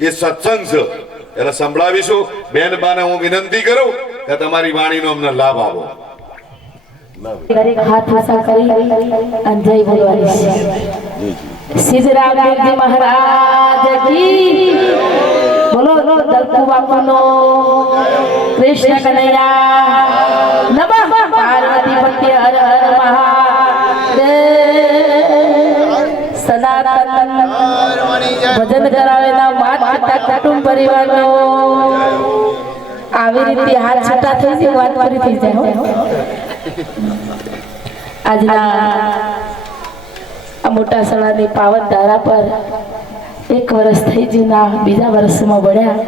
એ સત્સંગ છે એટલે સંભળાવીશું. બેન બાને હું વિનંતી કરું કે તમારી વાણીનો અમને લાભ આપો. હાથ ઊંચા કરી અને જય બોલવાની છે. સિદ્ધરામ દેવજી મહારાજ કી બોલો. દલપુ બાપુનો કૃષ્ણ કનૈયા નમઃ. પાર્વતી પતિ હર હર મહાદેવ. સનાતન ભજન કરાવેલા માત પિતા કુટુંબ પરિવારનો આવી રીતે હાથ છૂટા થઈ જાય વાત પૂરી થઈ જાય. આજના આ મોટા સણાની પાવન ધારા પર 1 વર્ષ થઈ જૂના બીજા વર્ષમાં વળ્યા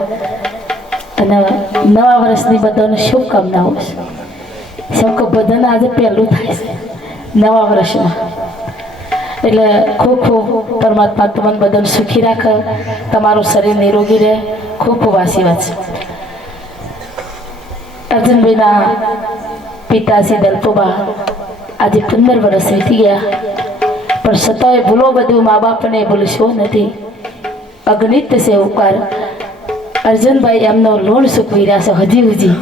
અને નવા વર્ષની બધાને શુભકામનાઓ છે. સૌ બધાને આજે પહેલું થાય છે નવા વર્ષમાં. એટલે ખૂબ ખૂબ પરમાત્મા તમને બધાને સુખી રાખે, તમારું શરીર નિરોગી રહે. ખૂબ ખૂબ આશીર્વાદ છે. અર્જુનભાઈના પિતાશ્રી દલપુબા આજે 15 વર્ષ વીતી ગયા, પણ છતાંય ભૂલો બધું મા બાપને ભૂલશો નથી. અગણિત છે ઉપકાર. અર્જુનભાઈ એમનો લોણ સૂકવી રહ્યા છે. હજી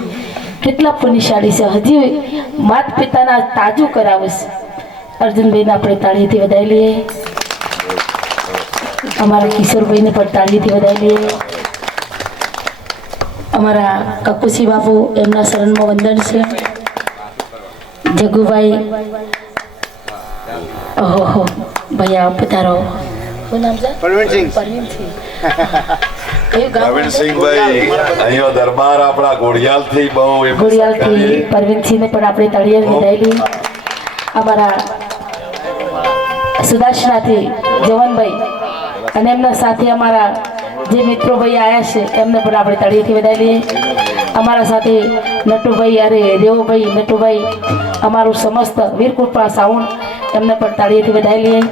કેટલા પુણ્યશાળી છે. હજી માત પિતાના તાજું કરાવે છે. અર્જુનભાઈને આપણે તાળીથી વધાવી લઈએ. અમારા કિશોરભાઈને પણ તાળીથી વધાવી લઈએ. અમારા કકુસી બાપુ એમના શરણમાં વંદન છે. જગુભાઈ ઓહો ભૈયા પધારો. શું નામ છે? પરવીનસિંહ. પ્રવીણસિંહભાઈ અહીંયા દરબાર આપણા ઘોડિયાલથી બહુ ઘોડિયાલથી પરવીનસિંહને પણ આપણે તાળીએ વધાવી. અમારા સુદાસનાથી જવનભાઈ અને એમના સાથે અમારા જે મિત્રો ભાઈ આવ્યા છે એમને પણ આપણે તાળીથી વધાવી લઈએ. અમારા સાથે નટુભાઈ અરે દેવભાઈ નટુભાઈ અમારું સમસ્ત વીરકૃપા સાઉન્ડ એમને પણ તાળીથી વધાવી લઈએ.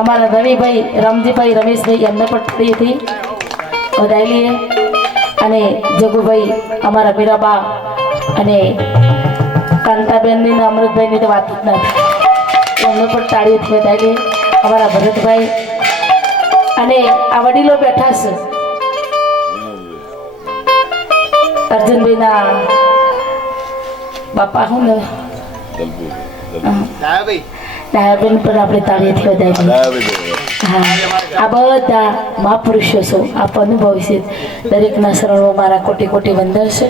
અમારા રવિભાઈ રામજીભાઈ રમેશભાઈ એમને પણ તાળીથી વધાવી લઈએ. અને જગુભાઈ અમારા મીરાબા અને કાંતાબેનની ને અમૃતભાઈની તો વાત જ નથી, એમને પણ તાળીથી વધાવી લઈએ. અમારા ભરતભાઈ અને આ વડીલો બેઠા છે. અર્જુનભાઈના બાપા હું ને ડાયાબેન પર આપણે તાળીથી વધાવી. હા, આ બધા મહાપુરુષો છો. આપ અનુભવી છે. દરેકના શરણો મારા કોટી કોટી વંદન છે.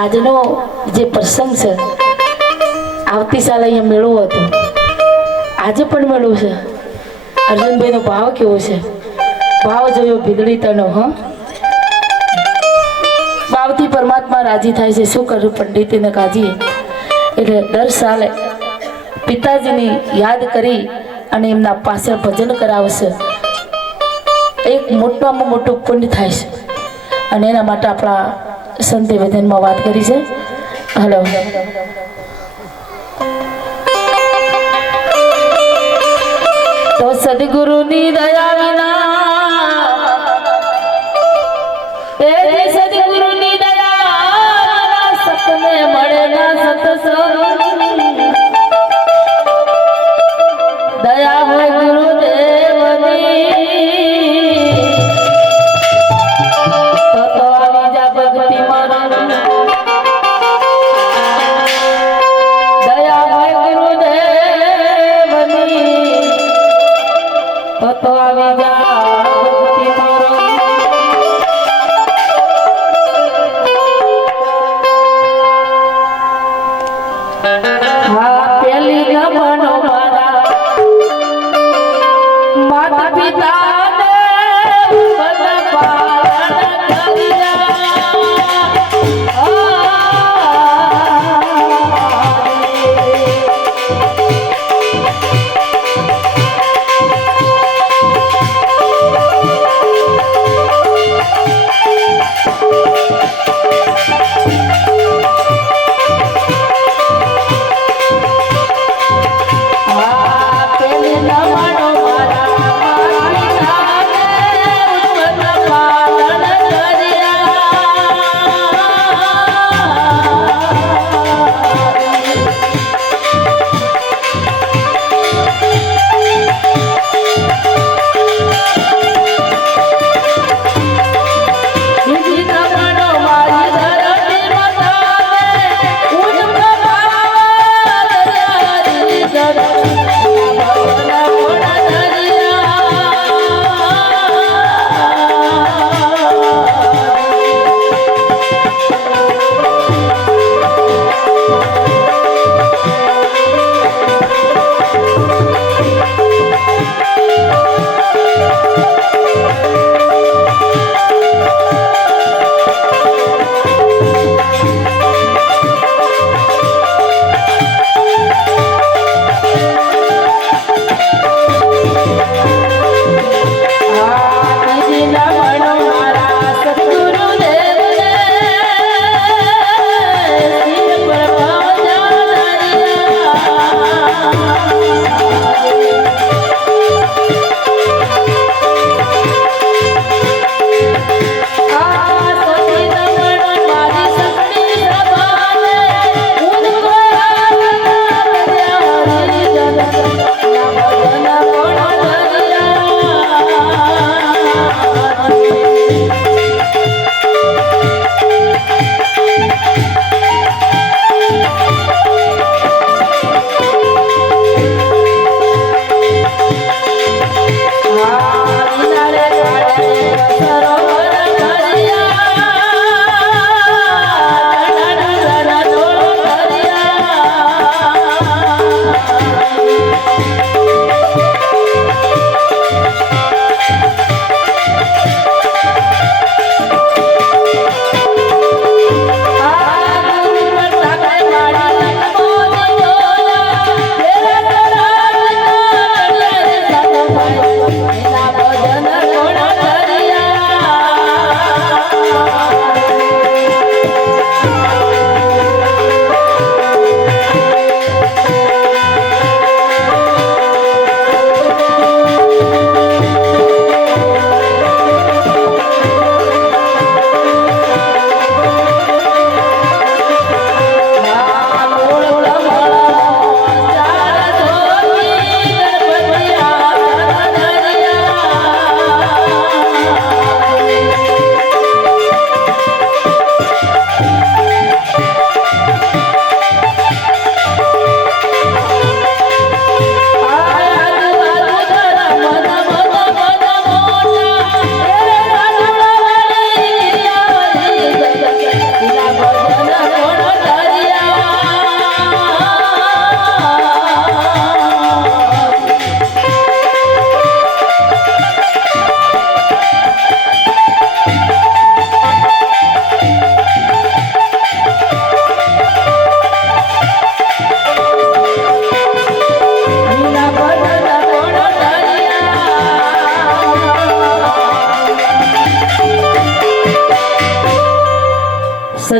આજનો જે પ્રસંગ છે, આવતી સાલ અહીંયા મેળો હતો, આજે પણ મેળો છે. અર્જુનભાઈનો ભાવ કેવો છે? ભાવ જોયો ભીગડી તનો. હા, ભાવથી પરમાત્મા રાજી થાય છે. શું કર્યું પંડિતને કાજીએ. એટલે દર સાલે પિતાજીની યાદ કરી અને એમના પાછળ ભજન કરાવશે. એક મોટામાં મોટું પુણ્ય થાય છે. અને એના માટે આપણા સંતે વચનમાં વાત કરી છે. હલો તો સદગુરુની દયા વિના સદગુરુની દયા સતને મળે ના સતસંગ. દયા હોય ગુરુદેવની તો આવી જા ભક્તિ મરણ. દયા હોય ગુરુદેવની તો આવી જા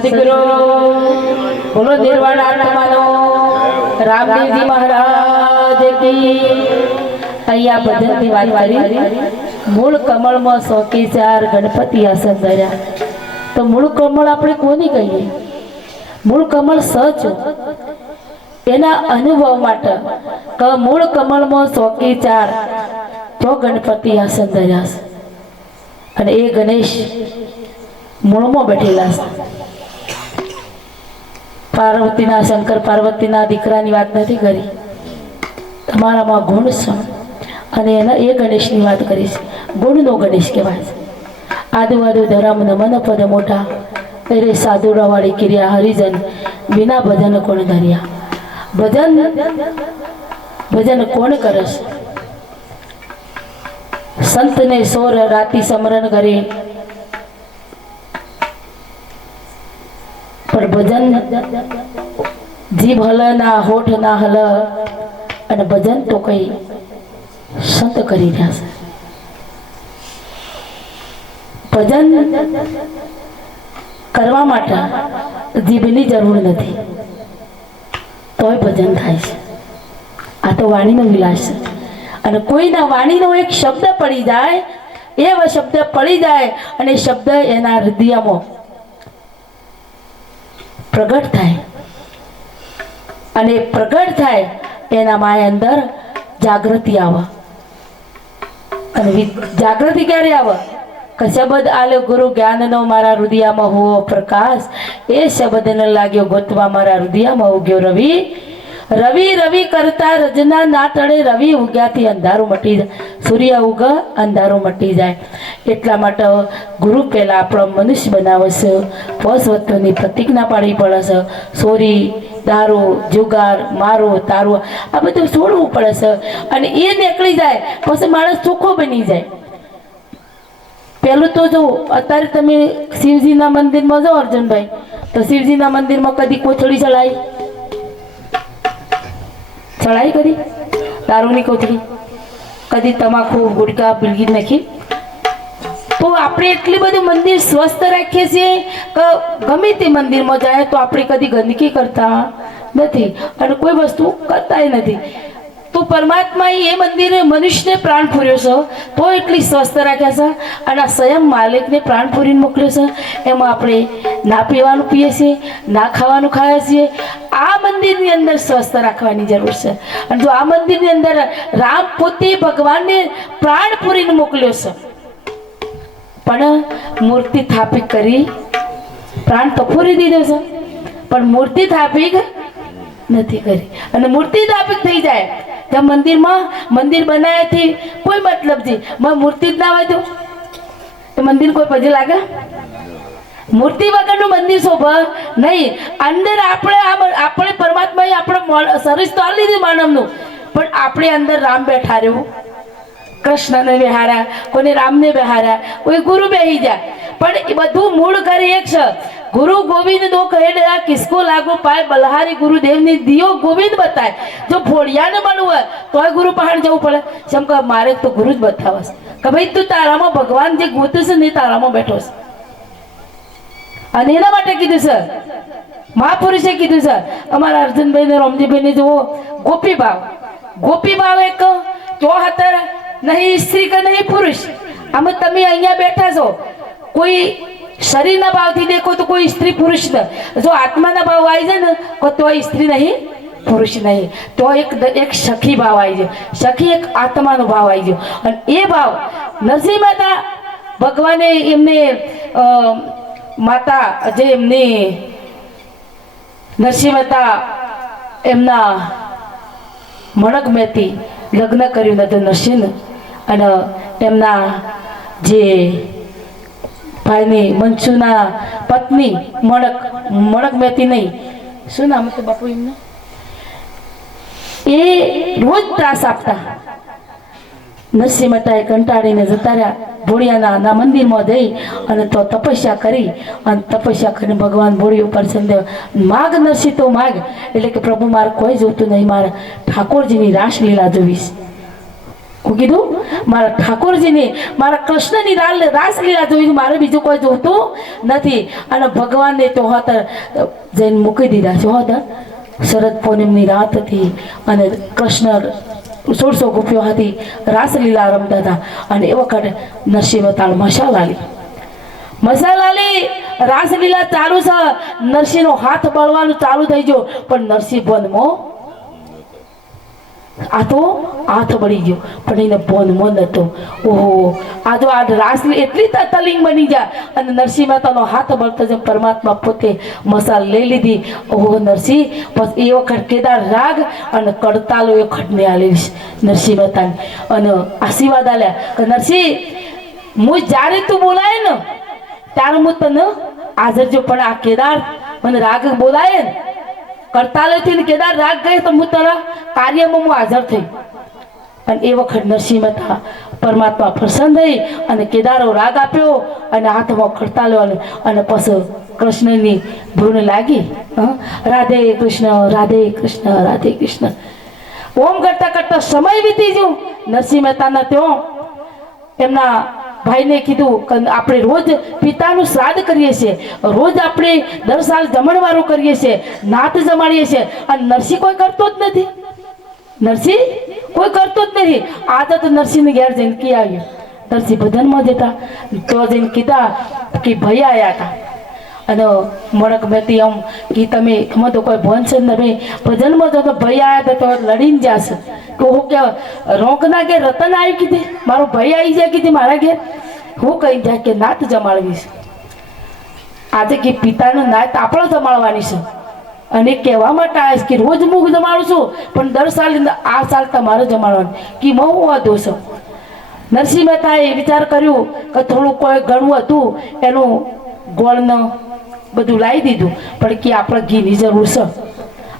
સદગુરુ બોલો નિર્વાણ આત્માનો રામદેવજી મહારાજ કી. અહીંયા ભજનની વાત કરી. મૂળ કમળમાં 104 ગણપતિ આસન ધર્યા. તો મૂળ કમળ આપણે કોને કહીએ? મૂળ કમળ સચ એના અનુભવ માટે કે મૂળ કમળમાં 104 તો ગણપતિ આસન ધર્યા છે અને એ ગણેશ મૂળમાં બેઠેલા છે. પાર્વતીના શંકર પાર્વતીના દીકરાની વાત નથી કરી, તમારામાં ગુણ છે અને એના એ ગણેશની વાત કરી છે. ગુણનો ગણેશ કહેવાય છે. આદુ ધરમ નમન પદ મોટા અરે સાધુરાવાળી ક્રિયા હરિજન વિના ભજન કોણ ધર્યા. ભજન કોણ કરે છે? સંતને સોર રાતી સમરણ કરે પણ ભજન જીભ હલ ના હોઠ ના હલ અને ભજન તો કઈ સંત કરી રહ્યા છે. ભજન કરવા માટે જીભની જરૂર નથી તોય ભજન થાય છે. આ તો વાણીનો વિલાસ છે. અને કોઈના વાણીનો એક શબ્દ પડી જાય, એવો શબ્દ પડી જાય અને શબ્દ એના હૃદયમાં પ્રગટ થાય અને પ્રગટ થાય એના માય અંદર જાગૃતિ આવે. અને જાગૃતિ ક્યારે આવે? કે શબ્દ આલ્યો ગુરુ જ્ઞાનનો મારા હૃદયમાં હોવો પ્રકાશ, એ શબ્દને લાગ્યો ગોતવા મારા હૃદયમાં ઉગ્યો રવિ. રવિ રવિ કરતા રજના ના ટળે, રવિ ઉગ્યાથી અંધારું મટી જાય, સૂર્ય ઉગ અંધારું મટી જાય. એટલા માટે ગુરુ પહેલા આપણો મનુષ્ય બનાવે છે. 5 વસ્તુની પ્રતિજ્ઞા પાડવી પડે છે. ચોરી, દારૂ, જુગાર, મારો, તારું આ બધું છોડવું પડે છે. અને એ નીકળી જાય પછી માણસ ચોખ્ખો બની જાય. પેલું તો જો અત્યારે તમે શિવજીના મંદિરમાં જાઓ અર્જુનભાઈ, તો શિવજીના મંદિરમાં કદી કોથળી ચડાઈ કરી? દારૂની કોથળી કદી તમાકુ ગુટકા બિલગીટ નાખી? તો આપણે એટલી બધું મંદિર સ્વસ્થ રાખીએ છીએ કે ગમે તે મંદિરમાં જાય તો આપણે કદી ગંદકી કરતા નથી અને કોઈ વસ્તુ કરતા નથી. તો પરમાત્માએ એ મંદિરે મનુષ્યને પ્રાણ પૂર્યો છે તો એટલી સ્વસ્થ રાખ્યા છે. અને સ્વયં માલિકને પ્રાણ પૂરીને મોકલ્યો છે. એમાં આપણે ના પીવાનું પીએ છીએ, ના ખાવાનું ખાઈએ છીએ. આ મંદિરની અંદર સ્વસ્થ રાખવાની જરૂર છે. અને જો આ મંદિરની અંદર રામ પોતે ભગવાનને પ્રાણ પૂરીને મોકલ્યો છે પણ મૂર્તિ સ્થાપિત કરી પ્રાણ તો પૂરી દીધો છે પણ મૂર્તિ સ્થાપિત નથી કરી. અને મૂર્તિ સ્થાપિત થઈ જાય ત્યાં મંદિરમાં મંદિર બનાવ્યાથી કોઈ મતલબ છે. મૂર્તિ જ ના હોય તો એ મંદિર કોઈ પછી લાગે? મૂર્તિ વગરનું મંદિર શોભા નહીં. અંદર આપણે પરમાત્માએ આપણે સર્વિસ તો આપી દીધી માનવનું, પણ આપણે અંદર રામ બેઠા રહ્યું, કૃષ્ણને બેહાર્યા, કોઈને રામને બેહાર્યા, કોઈ ગુરુ બેહી જાય. પણ એ બધું મૂળ કરે એક છે. ગુરુ ગોવિંદ દો કહે ડયા કિસકો લાગુ પાય, બલહારી ગુરુદેવની દિયો ગોવિંદ બતાય. જો ફોડિયાને મળવું હોય તોય ગુરુ પહાડ જવું પડે. જેમ કે મારે તો ગુરુ જ બતાવે કે ભાઈ તું તારામાં ભગવાન જે ગોતે છે ને તારામાં બેઠો છે. અને એના માટે કીધું છે મહાપુરુષે કીધું છે. અમારા અર્જુનભાઈ ને રમજીભાઈ જુઓ, ગોપી ભાવ એક તો હતર નહીં સ્ત્રી કે નહીં પુરુષ. આમાં તમે અહીંયા બેઠા છો, કોઈ શરીરના ભાવથી દેખો તો કોઈ સ્ત્રી પુરુષ ન, જો આત્માના ભાવ આવી જાય ને તો સ્ત્રી નહીં પુરુષ નહીં, તો એક સખી ભાવ આવી જાય. સખી એક આત્માનો ભાવ આવી ગયો. અને એ ભાવ નરસિંહ માતા ભગવાને એમને માતા જે એમની નરસિંહ માતા એમના મણક મેથી લગ્ન કર્યું હતું નરસિંહ અને એમના જે ભાઈની મનસુના પત્ની મણક મેથી નહીં, શું નામ હતું બાપુ એમનું, એ રોજ ત્રાસ આપતા. નરસિંહ મહેતાએ કંટાળીને જતા રહ્યા ભોળિયાના મંદિરમાં જઈ અને તો તપસ્યા કરી અને તપસ્યા કરીને ભગવાન ભોળી ઉપર સંદેહ માગ નરસિંહ તો માગ, એટલે કે પ્રભુ મારે કોઈ જોતું નહીં, મારે ઠાકોરજીની રાસલીલા જોવીશ. હું કીધું મારા ઠાકોરજીની મારા કૃષ્ણની રાસલીલા જોઈને મારે બીજું કોઈ જોતું નથી. અને ભગવાનને તો હતર જઈને મૂકી દીધા છો. હતર શરદ પૂનમની રાત હતી અને કૃષ્ણ 1600 ગોપીઓ હતી, રાસલીલા રમતા હતા. અને એ વખતે નરસિંહ મહેતા મસાલાલી રાસલીલા ચાલુ છે. નરસિંહનો હાથ બળવાનું ચાલુ થઈ ગયો, પણ નરસિંહ વનમાં આ તો હાથ બળી ગયો, પણ એને વનમાં નતો. ઓહો, આ જો આ રાસલી એટલી તલિંગ બની જાય અને નરસિંહ મહેતાનો હાથ બળતો જેમ પરમાત્મા પોતે મસાલ લઈ લીધી. ઓહો નરસિંહ, બસ એ વખત કેદાર રાગ અને કડતાલો એ ખડને આલેલી નરસિંહ મહેતાને અને આશીર્વાદ આલ્યા કે નરસિંહ, હું જ્યારે તું બોલાય ને ત્યારે હું તને હાજર જો, પણ આ કેદાર મને રાગ બોલાય ને કરતાલેથી ને કેદાર રાગ ગઈ તો હું તારા કાર્યમાં હું હાજર થઈ. અને એ વખત નરસિંહ મહેતા પરમાત્મા પ્રસન્ન થઈ અને કેદારો રાગ આપ્યો અને હાથમાં ખડતાલ્યો અને પછી કૃષ્ણની ધૂન લાગી. રાધે કૃષ્ણ રાધે કૃષ્ણ રાધે કૃષ્ણ ઓમ કરતા કરતા સમય વીતી ગયો. નરસિંહ મહેતાના ત્યાં એમના ભાઈને કીધું કે આપણે રોજ પિતાનું શ્રાદ્ધ કરીએ છીએ, રોજ આપણે 10 સાલ જમણવારો કરીએ છીએ, નાત જમાડીએ છીએ, અને નરસિંહ કોઈ કરતો જ નથી. નરસિંહ કોઈ કરતો જ નથી. આજે તો નરસિંહને ઘેર જઈને કી આવ્યું. નરસિંહ ભજનમાં જતા તો જઈને કીધા કે ભાઈ આવ્યા હતા અને મોડક મેતી આમ કે તમે તો કોઈ ભણ છે ને તમે ભજનમાં જો તો ભાઈ આવ્યા હતા તો લડીને જશે. તો હું કે રોકના ઘેર રતન આવી કીધી, મારો ભાઈ આવી જાય કીધી મારા ઘેર. હું કહી જાય કે નાત જમાડવીશ. આજે કે પિતાનું નાત આપણે જમાડવાની છે અને કહેવા માટે આવ્યા કે રોજ હું જમાડું છું, પણ 10 સાલ આ સાલ તમારે જમાડવાનું કે હું વાંધો છું. નરસિંહ મહેતાએ વિચાર કર્યું કે થોડું કોઈ ઘણું હતું એનું ગોળને બધું લાવી દીધું, પણ કે આપણે ઘીની જરૂર છે.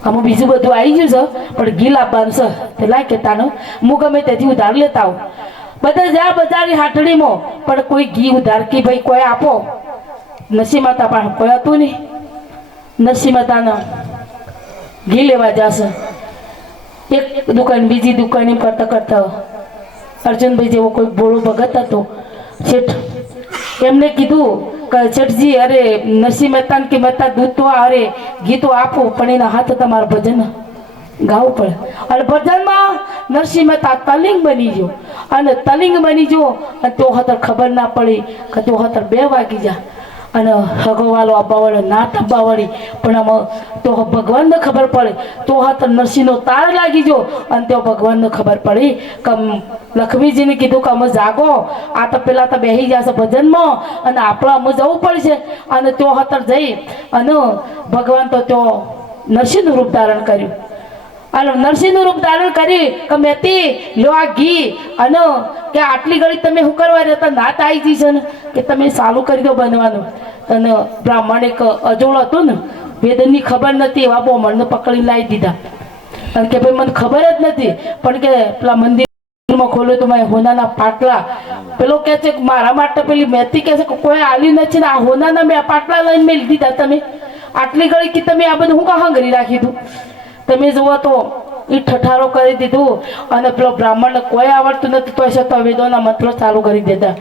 આમાં બીજું બધું આવી ગયું છે, પણ ઘી લાવવાનું છે. તે લાય કે તાનો હું ગમે તેથી ઉધાર લેતા આવું. બધા જ્યાં બજારની હાટડીમાં, પણ કોઈ ઘી ઉધાર કે ભાઈ કોઈ આપો. નરસિંહ મહેતા પણ કોઈ હતું નહીં. નરસિંહ મહેતાના ઘી લેવા જશે. એક દુકાન બીજી દુકાન એમ કરતા કરતા અર્જુનભાઈ જેવો કોઈ બોળો ભગત હતો શેઠ, એમને કીધું કે શેઠજી, અરે નરસિંહ મહેતા કે મહેતા દૂધ તો અરે ઘી તો આપો, પણ એના હાથ તમારે ભજન ગાવું પડે. અને ભજનમાં નરસિંહ મહેતા તલિંગ બની ગયો અને તલિંગ બની ગયો અને તો હતર ખબર ના પડી કે તો હતર 2 વાગી જા અને હગવાલો અબ્બાવાળો નાત અબ્બાવાળી. પણ આમાં તો ભગવાનને ખબર પડે તો હતર નરસિંહનો તાર લાગી ગયો અને તો ભગવાનને ખબર પડી કે લક્ષ્મીજીને કીધું કે અમે જાગો, આ તો પેલા તો બેસી જશે ભજનમાં અને આપણે અમે જવું પડશે. અને તો હતર જઈ અને ભગવાન તો નરસિંહનું રૂપ ધારણ કર્યું અને નરસિંહનું રૂપ ધારણ કરી કે મેતી લો આ ઘી અને કે આટલી ઘડી તમે શું કરવા રહેતા, નાત આવી જઈ છે ને કે તમે ચાલુ કરી દો બનવાનું. અને બ્રાહ્મણ એક અજોડ હતું ને, વેદની ખબર નથી, એવા બ્રાહ્મણને પકડી લાવી દીધા અને કે ભાઈ મને ખબર જ નથી, પણ કે પેલા મંદિરમાં ખોલ્યો તો મેં હોનાના પાટલા. પેલો કહે છે મારા માટે પેલી મેથી કહે છે કે કોઈ આલ્યું નથી ને આ હોનાના મેં પાટલા લઈને મેં દીધા. તમે આટલી ઘડી કે તમે આ બધું હું કાં હંગરી રાખી દઉં. તમે જુઓ તો એ ઠઠારો કરી દીધું અને પેલો બ્રાહ્મણને કોઈ આવડતું નથી તો છતાં વેદોના મંત્રો ચાલુ કરી દીધા.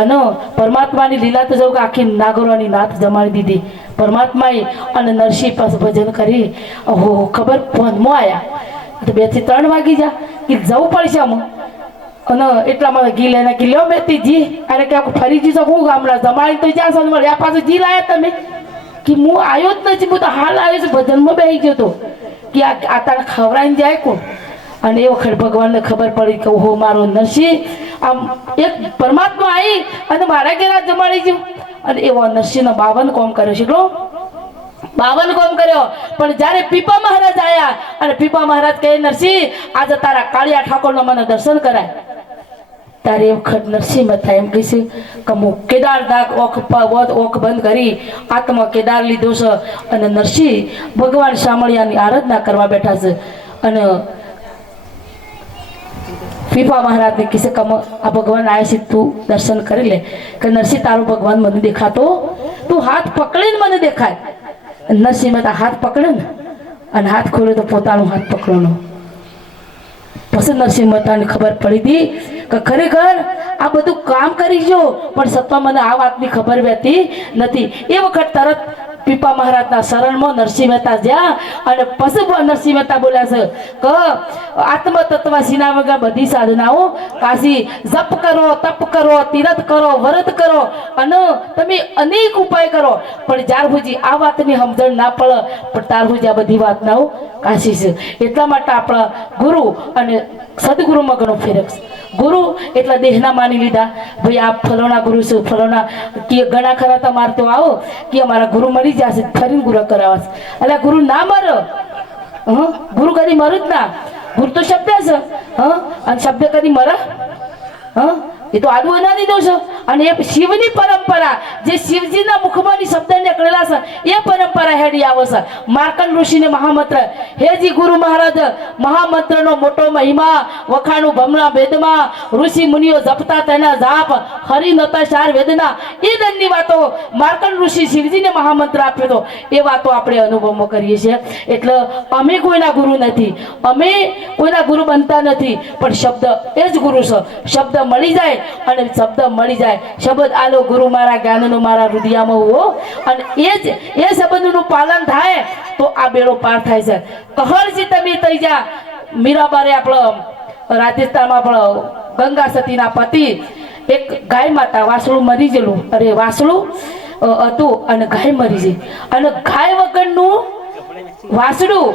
અને પરમાત્માની લીલા તો જવું કે આખી નાગરોની નાત જમાડી દીધી પરમાત્માએ. અને નરસિંહ પાસે ભજન કરી ઓહો ખબર ફોનમાં આવ્યા તો 2 થી 3 વાગી જા કે જવું પડશે અમુક. અને એટલામાં ઘી લઈને કે લ્યો મેથી જી, અરે કે ફરી જઈશ હું ગામડા જમાડી તો જ્યાં સુધી મળ્યા પાછું જી લાયા તમે કે હું આવ્યો જ નથી, હું તો હાલ આવ્યો છું ભજનમાં બેસી ગયો તો કે આ તારે ખવડાવીને જાય કોણ. અને એ વખત ભગવાનને ખબર પડી કે ઓહો મારો નરસિંહ આમ એક પરમાત્મા આવી અને મારા ઘેર જમાડી ગયું. અને એવો નરસિંહનો 52 કોમ કર્યો છે. એટલો 52 કોમ કર્યો. પણ જ્યારે પીપા મહારાજ આવ્યા અને પીપા મહારાજ કહે નરસિંહ આજે તારા કાળિયા ઠાકોરનો મને દર્શન કરાય. ત્યારે એ વખત નરસિંહ મહેતા એમ કહે છે કે હું કેદાર દાગ ઓખ બંધ કરી આત્મા કેદાર લીધો છે અને નરસિંહ ભગવાન શામળિયાની આરાધના કરવા બેઠા છે. અને પીપા મહારાજને કહે છે કે આ ભગવાન આવ્યા છે, તું દર્શન કરી લે. કે નરસિંહ તારો ભગવાન મને દેખાતો, તું હાથ પકડીને મને દેખાય. નરસિંહ મહેતા હાથ પકડે ને અને હાથ ખોલ્યો તો પોતાનો હાથ પકડવાનો. પછી નરસિંહ મહેતાને ખબર પડી હતી કે ખરેખર આ બધું કામ કરી જો પણ સત્વા મને આ વાતની ખબર રહેતી નથી. એ વખત તરત પીપા મહારાજના શરણમાં નરસિંહ મહેતા જ્યાં અને પછી નરસિંહ મહેતા બોલ્યા છે કે આત્મ તત્વ સીના વગર બધી સાધનાઓ કાશી જપ કરો, તપ કરો, તીરથ કરો, વ્રત કરો અને તમે અનેક ઉપાય કરો પણ જ્યાર સુધી આ વાતની સમજણ ના પડે પણ ત્યાર સુધી આ બધી વાતનાઓ કાશી છે. એટલા માટે આપણા ગુરુ અને સદગુરુમાં ઘણો ફેરક છે. ગુરુ એટલા દેહના માની લીધા ભાઈ આ ફલોના ગુરુ છે, ફલોના કે ઘણા ખરા તમારે તો આવો કે અમારા ગુરુ મરી જશે ફરીને ગુરુ કરાવશે. એટલે ગુરુ ના મરો, ગુરુ કદી મરું જ ના. ગુરુ તો શબ્દ છે, અને શબ્દ કદી મરે? એ તો આદુ ના દીધો છે. અને એ શિવની પરંપરા જે શિવજીના મુખમાંથી શબ્દ નીકળેલા છે એ પરંપરા હેડી આવે છે. માર્કંડ ઋષિને મહામંત્ર હેજી ગુરુ મહારાજ મહામંત્રનો મોટો મહિમા વખાણું ભમણા વેદમાં ઋષિ મુનિઓ જપતા તેના જાપ હરિ નતા ચાર વેદના એ દંડની વાતો માર્કંડ ઋષિ શિવજીને મહામંત્ર આપ્યો તો એ વાતો આપણે અનુભવમાં કરીએ છીએ. એટલે અમે કોઈના ગુરુ નથી, અમે કોઈના ગુરુ બનતા નથી, પણ શબ્દ એ જ ગુરુ છે. શબ્દ મળી જાય અને શબ્દ મળી જાય શબ્દ આલો ગુરુ મારા જ્ઞાનનો મારા હૃદયમાં હો અને એ શબ્દનું પાલન થાય તો આ બેડો પાર થાય છે. કહળજી તમે થઈ જા મીરાબારે આપણો રાજસ્થાનમાં આપણો ગંગા સતીના પતિ એક ગાય માતા વાસળું મરી ગયેલું, અરે વાસળું હતું અને ગાય મરી ગઈ અને ગાય વગરનું વાસળું,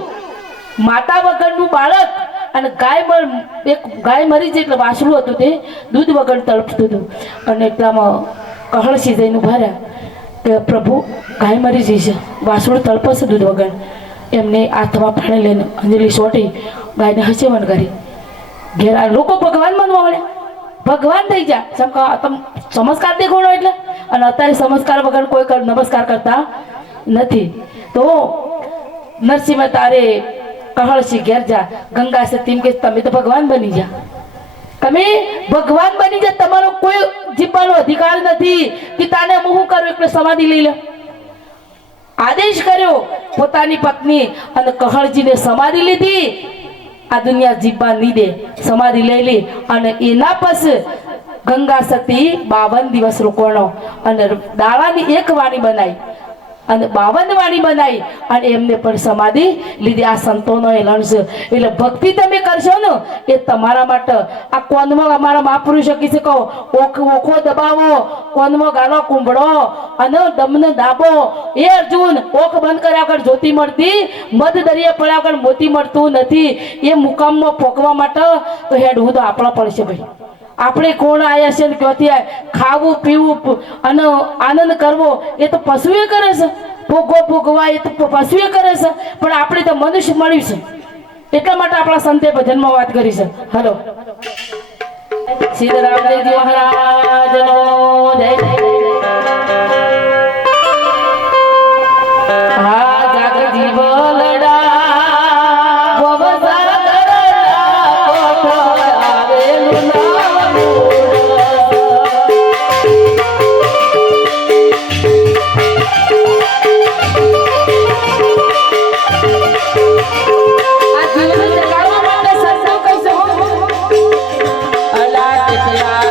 માતા વગરનું બાળક અને ગાય મરી જાય એટલે વાસળું હતું તે દૂધ વગર તળપતું હતું. અને એટલામાં કહળસી જઈને ઉભા રહ્યા કે પ્રભુ ગાય મરી જઈ છે, વાસળું તળપશે દૂધ વગર. એમને હાથમાં પાણી લઈને અંજલિ સોટી ગાયને હસેવન કરી ઘેરા લોકો ભગવાન માનવા મળ્યા. ભગવાન થઈ ગયા તમે ચમત્કાર દેખોડો એટલે. અને અત્યારે ચમત્કાર વગર કોઈ નમસ્કાર કરતા નથી. તો નરસિંહ મહેતા રે કહળસી ઘેર જા ગંગા સતી કે તમે તો ભગવાન બની જા, તમે ભગવાન બની જા, તમારો કોઈ જીવવાનો અધિકાર નથી કે તાને હું કરું એટલે સમાધિ લઈ લે. આદેશ કર્યો પોતાની પત્ની અને કહળજીને સમાધિ લીધી. આ દુનિયા જીવવા નહીં દે, સમાધિ લઈ લી અને એના પછી ગંગા સતી 52 દિવસ રોકાણો અને દાડાની એક વાણી બનાવી અને 52 વાણી બનાવી અને એમને પણ સમાધિ લીધી. આ સંતોનો એલણ છે. એટલે ભક્તિ તમે કરશો ને એ તમારા માટે આ કોનમાં અમારા મહાપુરુષો કહી શકો ઓખો દબાવો, કોનમાં ગાલો કુંભળો અને દમને દાબો. એ અર્જુન ઓખ બંધ કર્યા વગર જ્યોતિ મળતી, મધ દરિયા પડ્યા વગર મોતી મળતું નથી. એ મુકામમાં પોકવા માટે તો હેડવું તો આપણા પડશે ભાઈ. આપણે કોણ આવ્યા છે ક્યાંથી ખાવું પીવું અને આનંદ કરવો એ તો પશુએ કરે છે, ભોગવા એ તો પશુએ કરે છે, પણ આપણે તો મનુષ્ય મળ્યું છે. એટલા માટે આપણા સંતે ભજનમાં વાત કરી છે. હલો સીતારામદેવજી મહારાજનો જય. હા જાગજી બોલડા અલા કેટલા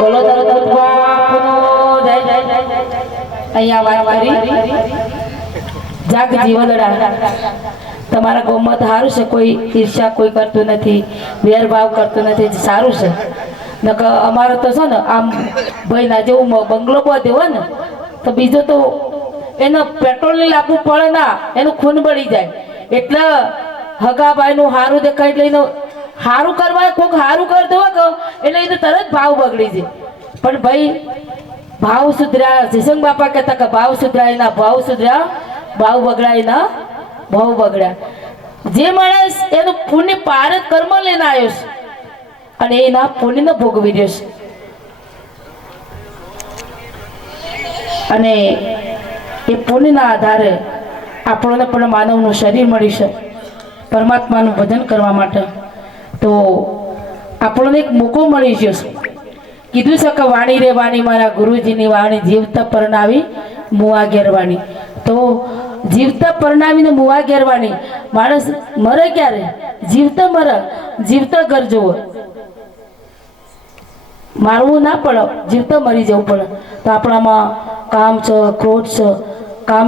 બોલો દરબાર બાપનો જય અહીંયા વાત કરી જાગ જીવનડા તમારા ગામમાં તો સારું છે, કોઈ ઈર્ષ્યા કોઈ કરતું નથી, વેરભાવ કરતું નથી, સારું છે. નકર અમારે તો છે ને આમ ભાઈ ના જેવું બંગલો બાંધ્યો હોય ને તો બીજો તો એને પેટ્રોલ ને લાવવું પડે ના, એનું ખૂન બળી જાય. એટલે હગાભાઈ નું સારું દેખાય એટલે એનું સારું કરવા કોઈક સારું કરતો હોય કે એટલે એને તરત ભાવ બગડી જાય. પણ ભાઈ ભાવ સુધર્યા, જયસંગ બાપા કહેતા કે ભાવ સુધરાય ના ભાવ સુધર્યા, ભાવ બગડાય ના ભાવ બગડ્યા. જે માણસ એનું પુણ્ય પાર કર્મ લઈને આવ્યો છે અને એના પુણ્યને ભોગવી રહ્યો છે. અને એ પુણ્યના આધારે આપણને પણ માનવનું શરીર મળી છે પરમાત્માનું ભજન કરવા માટે. તો આપણને એક મોકો મળી ગયો છે. કીધું છે કે વાણી રે વાણી મારા ગુરુજીની વાણી, જીવતા પરણાવી મુવા ઘેરવાણી. તો જીવતા પરણાવીને મુવા ઘેરવાણી. માણસ મરે ક્યારે? જીવતા મરે, જીવતા ઘર જોવો. મારવું ના પડે, જીવતા મરી જવું પડે. તો આપણામાં કામ છે, ક્રોધ છે, કામ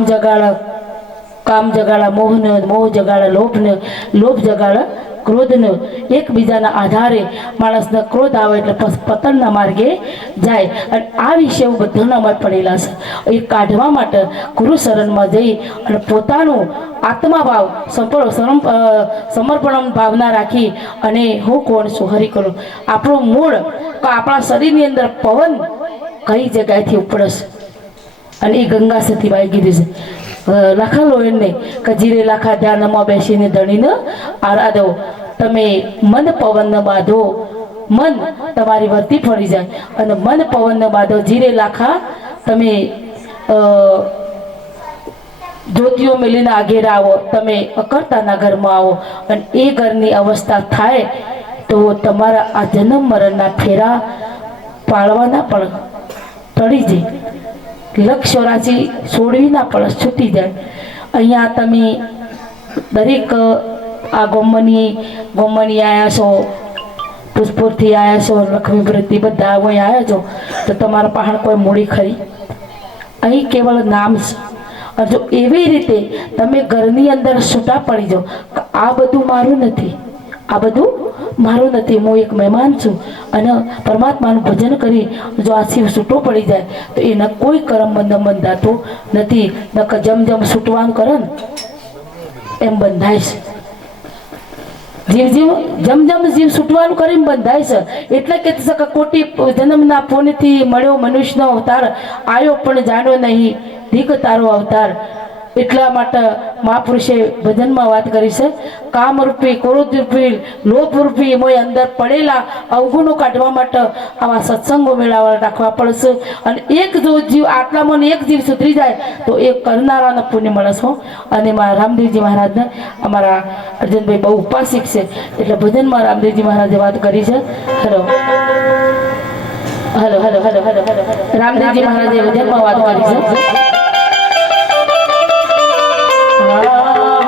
જગાડા મોહને, મોહ જગાડા લોભને, લોભ જગાડા ક્રોધને. એકબીજાના આધારે માણસને ક્રોધ આવે એટલે પતનના માર્ગે જાય. અને આ વિષયો બધાનામાં પડેલા છે. એ કાઢવા માટે ગુરુ શરણમાં જઈ અને પોતાનું આત્માભાવ સમર્પણ ભાવના રાખી અને હું કોણ છું, હરિ કરું. આપણું મૂળ આપણા શરીરની અંદર પવન કઈ જગ્યાએથી ઉપડે છે અને એ ગંગા સતી બાઈ કીધી છે. લાખા લોહીને કજીરે લાખા ધ્યાનમાં બેસીને ધણીને આરાધો. તમે મન પવનને બાંધો, મન તમારી વર્તી ફરી જાય. અને મન પવનને બાંધો, જીરે લાખા તમે જ્યોતિઓ મેલીને આગળ આવો, તમે અકર્તાના ઘરમાં આવો. અને એ ઘરની અવસ્થા થાય તો તમારા આ જન્મ મરણના ફેરા પાળવાના પણ ટળી જાય, લક્ષ્ય રાશિ છોડવી ના પડે, છૂટી જાય. અહીંયા તમે દરેક આ ગોમની આવ્યા છો, પુષ્પુરથી આવ્યા છો, લક્ષ્મીપુરથી બધા અહીં આવ્યા છો. તો તમારા પાસે કોઈ મૂડી ખરી? અહીં કેવળ નામ છે. અને જો એવી રીતે તમે ઘરની અંદર છૂટા પડી જાઓ, આ બધું મારું નથી, આ બધું મારું નથી, હું એક મહેમાન છું. અને પરમાત્માનું ભજન કરી જો આ શિવ છૂટો પડી જાય તો એને કોઈ કર્મ બંધાતો નથી. નકર જેમ છૂટવાનું કરે ને એમ બંધાય છે. જેમ જીવ છૂટવાનું કરીને બંધાય છે. એટલે કે કોટી જન્મના પુણ્યથી મળ્યો મનુષ્યનો અવતાર, આવ્યો પણ જાણ્યો નહીં ધીક તારો અવતાર. એટલા માટે મહાપુરુષે ભજનમાં વાત કરી છે, કામરૂપી, ક્રોધરૂપી, લોભરૂપી મોય અંદર પડેલા અવગુણો કાઢવા માટે આવા સત્સંગો મેળાવા રાખવા પડશે. અને એક જો જીવ આટલામાં એક જીવ સુધરી જાય તો એ કરનારાને પુણ્ય મળે છે. અને મારા રામદેવજી મહારાજને અમારા અર્જુનભાઈ બહુ ઉપાસિક છે એટલે ભજનમાં રામદેવજી મહારાજે વાત કરી છે. Hello hello hello hello hello Ramdevji મહારાજે ભજનમાં વાત કરી છે.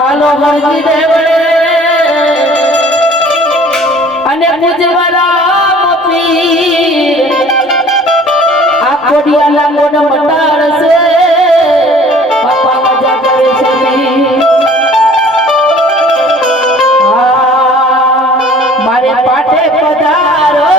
હાલો હરજી દેવળે અને પૂજવાલા પીર આ કોડિયા લાંગોનો મટાળ છે, બાપા મજા કરે છે. મારે પાટે પધારો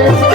જય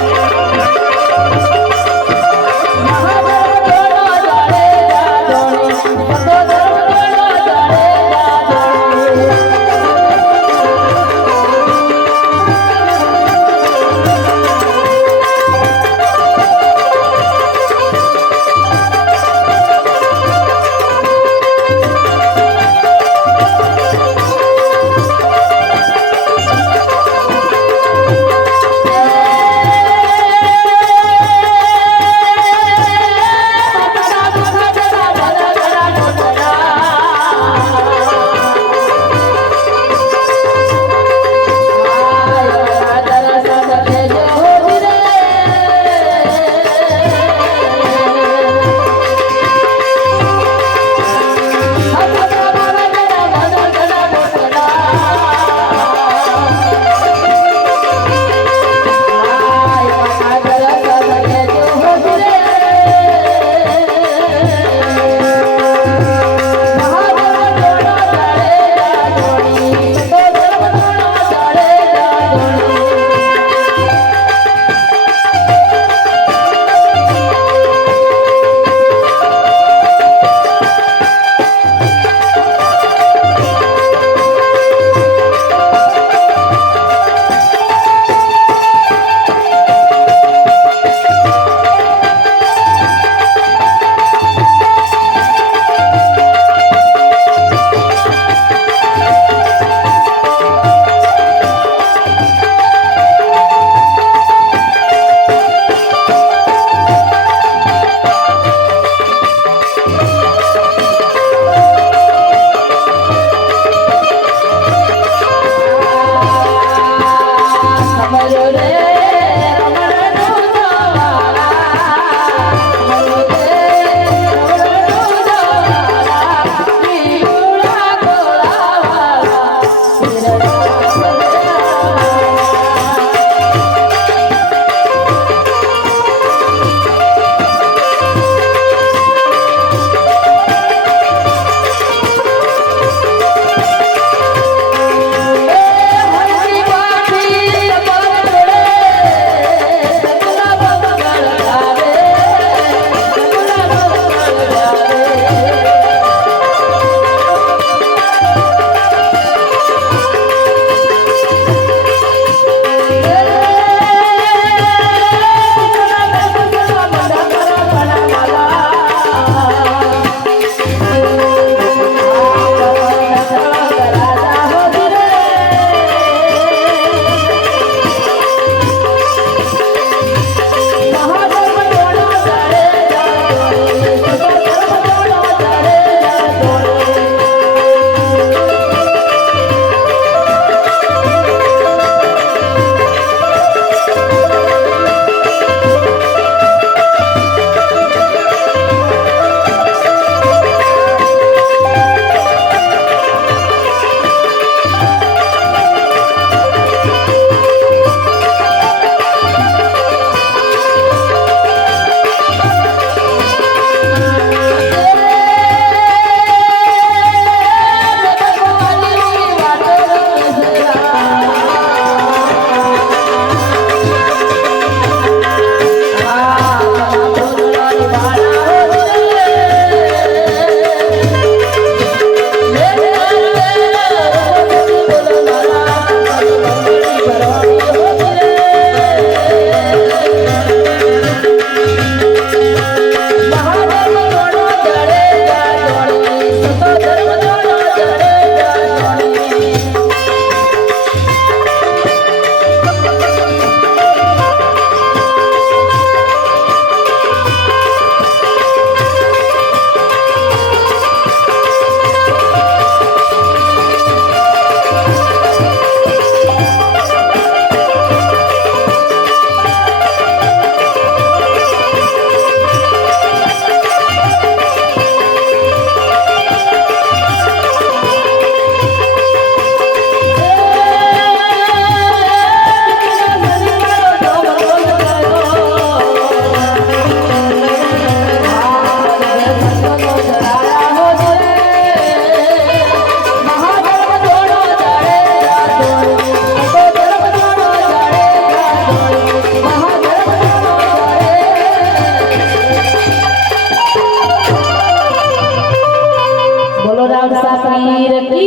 महावीर की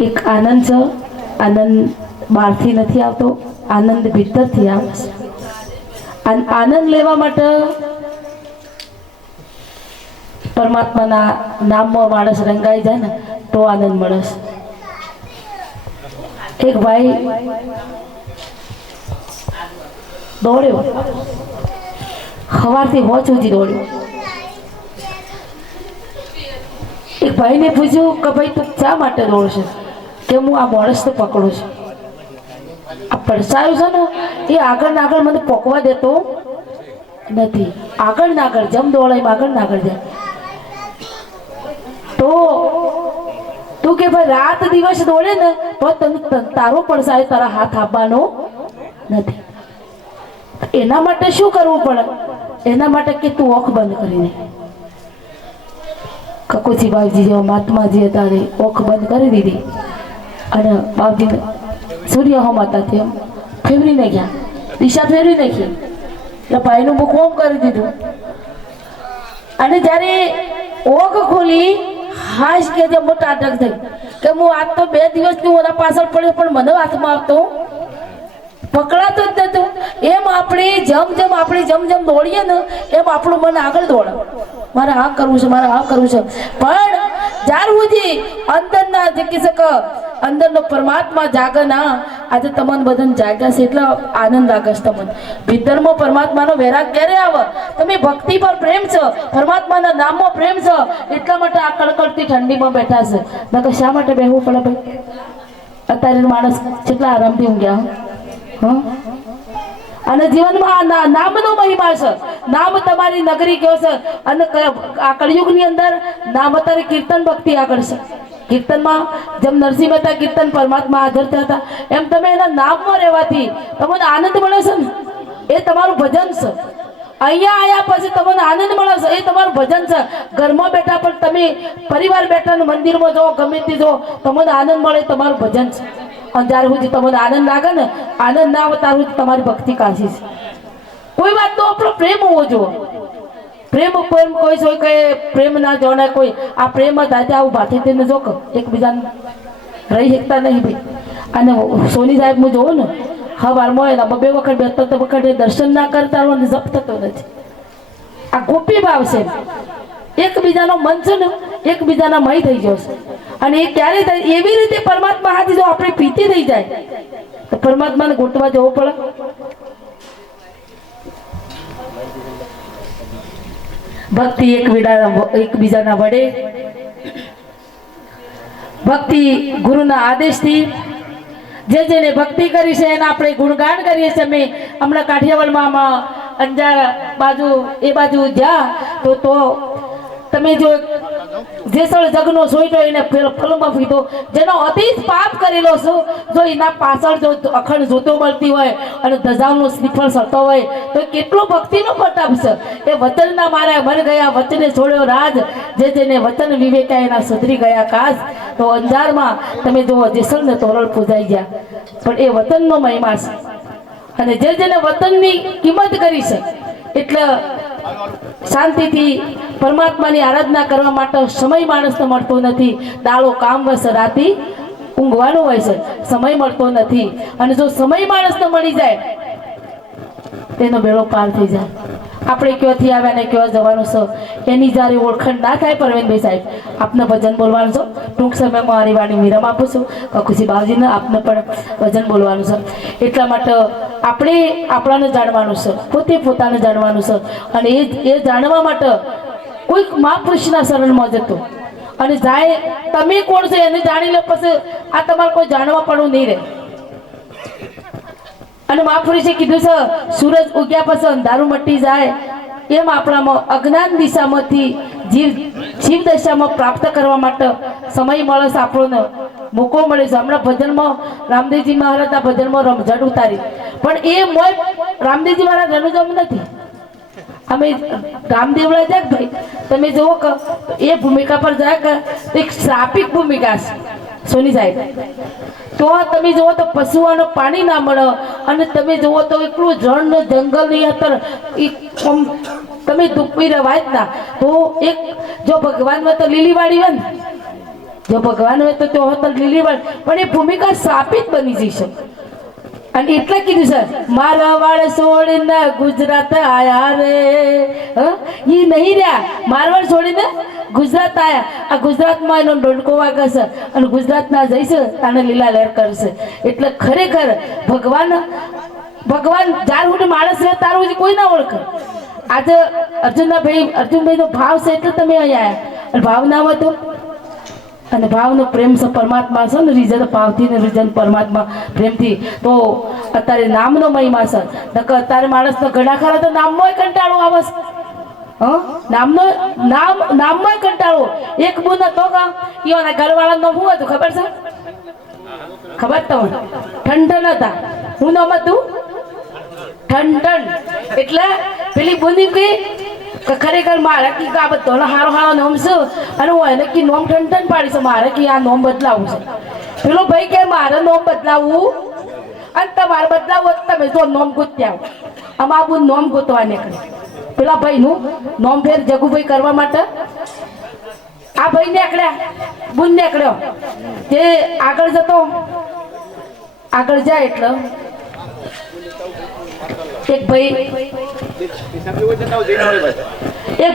एक आनंद છે આનંદ બહારથી નથી આવતો આનંદ ભીતરથી આવે છે અને આનંદ લેવા માટે પરમાત્માના નામમાં માણસ રંગાઈ જાય ને તો આનંદ મળે છે એક ભાઈ દોડ્યો સવારથી હોજ સુધી દોડ્યો એક ભાઈને પૂછ્યું કે ભાઈ તું શા માટે દોડશે કે હું આ માણસને પકડું છું આ પડસાયું છે ને એ આગળ ને આગળ મને પોકવા દેતો નથી આગળ ને આગળ જમ દોડાય આગળ ને આગળ જાય તો તું કે ભાઈ રાત દિવસ દોડે ને તો તને તારો પડસાયો તારા હાથ આપવાનો નથી એના માટે શું કરવું પડે એના માટે કે તું ઓખ બંધ કરીને કકુજી બાપજી જેવા મહાત્માજી હતા એ ઓખ બંધ કરી દીધી અને બાપજી સૂર્ય હો માતાથી એમ ફેરવીને ગયા દિશા ફેરવી નાખી એટલે ભાઈનું મુખ ઓમ કરી દીધું અને જ્યારે ઓખ ખોલી હાશ કે જે મોટા અટક થઈ કે હું આજ તો 2 દિવસથી ઓના પાછળ પડ્યો પણ મને હાથમાં આવતો પકડાતો જ નતું એમ આપણે જેમ દોડીએ ને એમ આપણું મન આગળ દોડે મારે આ કરવું છે મારે આ કરવું છે પણ જ્યાર સુધી અંદરના જે કે શક અંદરનો પરમાત્મા જાગે ના આજે તમને બધાને જાગ્યા છે એટલે આનંદ લાગે છે તમને ભીતરમાં પરમાત્માનો વૈરાગ ક્યારે આવે તમે ભક્તિ પર પ્રેમ છે પરમાત્માના નામમાં પ્રેમ છે એટલા માટે આ કડકડતી ઠંડીમાં બેઠા છે નકર શા માટે બેહવું પડે ભાઈ અત્યારે માણસ કેટલા આરામથી ઊંઘ્યા અને જીવનમાં નામનો મહિમા છે નામ તમારી નગરી કયો છે અને આ કળિયુગની અંદર નામ અત્યારે કીર્તન ભક્તિ આગળ છે કીર્તનમાં જેમ નરસિંહ મહેતા કીર્તન પરમાત્મા હાજર થયા હતા એમ તમે એના નામમાં રહેવાથી તમને આનંદ મળે છે ને એ તમારું ભજન છે અહીંયા આયા પછી તમને આનંદ મળે છે એ તમારું ભજન છે ઘરમાં બેઠા પણ તમે પરિવાર બેઠા મંદિરમાં જાઓ ગમે તે જાઓ તમને આનંદ મળે તમારું ભજન છે અને જ્યારે સુધી તમને આનંદ લાગે ને આનંદ ના આવે ત્યારે સુધી તમારી ભક્તિ કાશી છે કોઈ વાતનો આપણો પ્રેમ હોવો જોઈએ પ્રેમ કોઈ હોય કે પ્રેમ ના જોડાય કોઈ આ પ્રેમ દાદા આવું ભાથી તેને જો એકબીજાને રહી શકતા નહીં ભાઈ અને સોની સાહેબ હું જોઉં ને હવારમાં એના 2 વખત 2 વખત દર્શન ના કરતા હોય ને જપ થતો નથી આ ગોપી ભાવ છે એકબીજાનો મન છે ને એકબીજાના મય થઈ જશે અને એ ક્યારે થાય એવી રીતે પરમાત્મા હાથે જો આપણે પ્રીતિ થઈ જાય તો પરમાત્માને ગોતવા જવું પડે ભક્તિ એકબીજાના વડે ભક્તિ ગુરુના આદેશથી જેને ભક્તિ કરી છે એના આપણે ગુણગાન કરીએ છીએ અમે હમણાં કાઠિયાવાડમાં અંજાર બાજુ એ બાજુ જ્યાં તો તમે જો જેસળ જગનો સોઈટો એને ફલમાં પીધો જેનો અતિશ પાપ કરેલો છે જો એના પાછળ જો અખંડ જોતો મળતી હોય અને ધજાવનો શ્રીફળ સરતો હોય તો કેટલો ભક્તિનો પ્રતાપ છે એ વચનના મારા મર ગયા વચને છોડ્યો રાજ જેને વચન વિવેકા એના સુધરી ગયા કાશ તો અંજારમાં તમે જો જેસળને તોરણ પૂજાઈ ગયા પણ એ વતનનો મહિમા છે અને જેને વતનની કિંમત કરી છે એટલે શાંતિથી પરમાત્માની આરાધના કરવા માટે સમય માણસને મળતો નથી દાડો કામ વસ રાતી ઊંઘવાનું હોય છે સમય મળતો નથી અને જો સમય માણસને મળી જાય તેનો બેડો પાર થઈ જાય આપણે ક્યાંથી આવ્યા ને ક્યાં જવાનું છે એની જ્યારે ઓળખાણ ના થાય પરવીનભાઈ સાહેબ આપને ભજન બોલવાનું છે ટૂંક સમયમાં મારી વાણી વિરામ આપું છું ખુશી બાવજીને આપને પણ ભજન બોલવાનું છે એટલા માટે આપણે આપણાને જાણવાનું છે પોતે પોતાને જાણવાનું છે અને એ જાણવા માટે કોઈક મહાપુરુષના શરણમાં જતો અને જાય તમે કોણ છો એને જાણી લો પછી આ તમારે કોઈ જાણવા પડવું નહીં રહે અને મહાપુરુષે કીધું છે સૂરજ ઉગ્યા પછી અંધારું મટી જાય એમ આપણામાં અજ્ઞાન દિશામાંથી જીવ દશામાં પ્રાપ્ત કરવા માટે સમય મળે છે આપણને મોકો મળે છે હમણાં ભજનમાં રામદેવજી મહારાજના ભજનમાં રમઝટ ઉતારી પણ એ મોય રામદેવજી મહારાજ રણુજમ નથી અમે રામદેવળા જાય ભાઈ તમે જુઓ કે એ ભૂમિકા પર જાય કે એક શ્રાપિક ભૂમિકા છે સોની સાહેબ તો તમે જુઓ તો પશુઓને પાણી ના મળે અને તમે જુઓ તો એટલું રણ જંગલ ની અંદર તમે દુઃખી રવાય જ ના તો એક જો ભગવાન હોય તો લીલી વાળી હોય ને, જો ભગવાન હોય તો તો લીલી વાળી, પણ એ ભૂમિકા સાપિત બની જશે. અને એટલે કીધું છે મારા વાળ છોડીને ગુજરાત આયા રે, ઈ નહીં રહ્યા મારવાડ છોડીને ગુજરાત આયા. આ ગુજરાતમાં એનો ડોંડકો વાગે છે અને ગુજરાતના જઈશે તાને લીલા લહેર કરશે. એટલે ખરેખર ભગવાન જાર હું માણસ છે તારું હજી કોઈ ના ઓળખે. આજે અર્જુનભાઈ નો ભાવ છે એટલે તમે અહીંયા આવ્યા, અને ભાવ ના હોય તો, અને ભાવનો પ્રેમ છે પરમાત્મા છે ને, રીઝન ભાવથી ને રીઝન પરમાત્મા પ્રેમથી. તો અત્યારે નામનો મહિમા છે. નકર અત્યારે માણસનો ઘણા ખરા તો નામમાં કંટાળો આવે છે. નામમાં કંટાળો. એક બુન હતો કા ઈઓના ઘરવાળા નો શું હતું ખબર છે? ખબર તમને? ઠંડન હતા. હું નામ હતું? ઠંડન. એટલે પેલી બુની કઈ ખરેખર મારે કે આ બધો હારો હારો નોમ છે અને હું એને કે નોમ ઠંડન પાડી છે, મારે કે આ નોમ બદલાવું છે. પેલો ભાઈ કે મારે નોમ બદલાવવું અને તમારે બદલાવું તમે જો નોમ ગોત્યા આવો. આમાં આ બુન નોમ ગોતવા નીકળે. પેલા ભાઈનું નોમ ફેર જગુભાઈ કરવા માટે આ ભાઈ નીકળ્યા, બુન નીકળ્યો. તે આગળ જતો, આગળ જાય એટલે એક